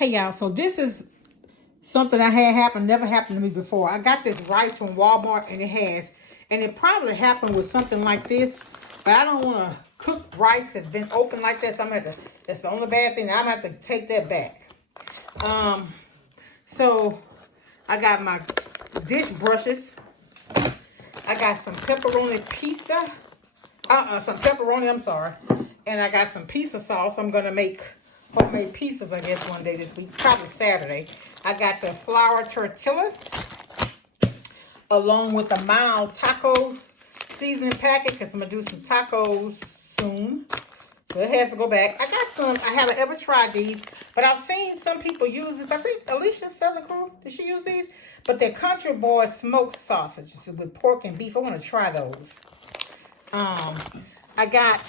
Hey y'all, so this is something I had happen, never happened to me before. I got this rice from Walmart and it probably happened with something like this, but I don't want to cook rice that's been open like this. That's the only bad thing. I'm gonna have to take that back. So I got my dish brushes. I got some pepperoni pizza. Some pepperoni, I'm sorry. And I got some pizza sauce. I'm gonna make homemade pizzas, I guess, one day this week, probably Saturday. I got the flour tortillas, along with the mild taco seasoning packet, because I'm going to do some tacos soon. So it has to go back. I got some, I haven't ever tried these, but I've seen some people use this. I think Alicia Southern Crew, did she use these? But they're Country Boy smoked sausages with pork and beef. I want to try those. I got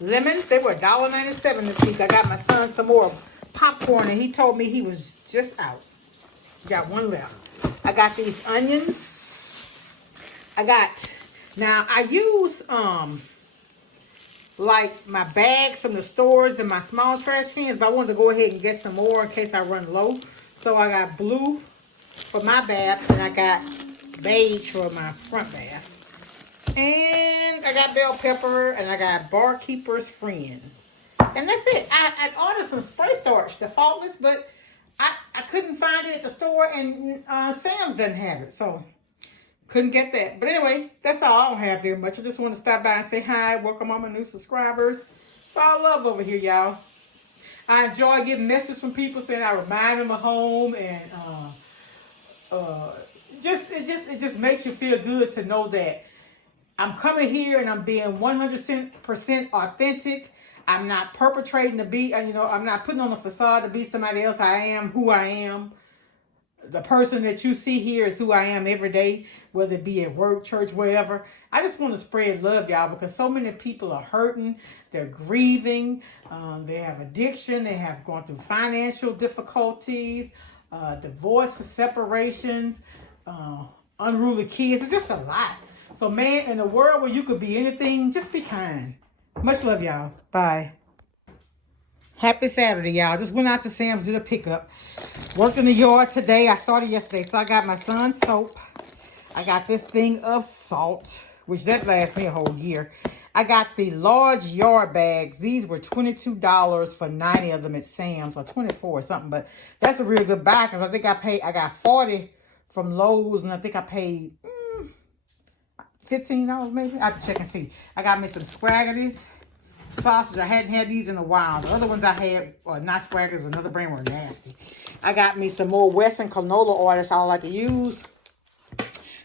lemons. They were $1.97 this week. I got my son some more popcorn, and he told me he was just out. Got one left. I got these onions. Now I use like my bags from the stores and my small trash cans, but I wanted to go ahead and get some more in case I run low. So I got blue for my bath, and I got beige for my front bath. And I got bell pepper, and I got Barkeeper's Friend. And that's it. I ordered some spray starch, the faultless, but I couldn't find it at the store, and Sam's doesn't have it. So, couldn't get that. But anyway, that's all. I don't have very much. I just want to stop by and say hi. Welcome all my new subscribers. It's all love over here, y'all. I enjoy getting messages from people saying I remind them of home, and it just makes you feel good to know that I'm coming here and I'm being 100% authentic. I'm not perpetrating to be, I'm not putting on a facade to be somebody else. I am who I am. The person that you see here is who I am every day, whether it be at work, church, wherever. I just want to spread love, y'all, because so many people are hurting. They're grieving. They have addiction. They have gone through financial difficulties, divorces, separations, unruly kids. It's just a lot. So, man, in a world where you could be anything, just be kind. Much love, y'all. Bye. Happy Saturday, y'all. Just went out to Sam's, did a pickup. Worked in the yard today. I started yesterday. So I got my son's soap. I got this thing of salt, which that lasts me a whole year. I got the large yard bags. These were $22 for 90 of them at Sam's, or 24 or something. But that's a real good buy, because I got 40 from Lowe's, and I think I paid $15 maybe. I have to check and see. I got me some Scraggies sausage. I hadn't had these in a while. The other ones I had, not Scraggies, another brand, were nasty. I got me some more Western canola oil. That's all I like to use.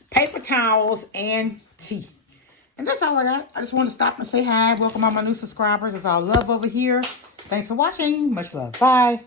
Paper towels and tea. And that's all I got. I just want to stop and say hi. Welcome all my new subscribers. It's all love over here. Thanks for watching. Much love. Bye.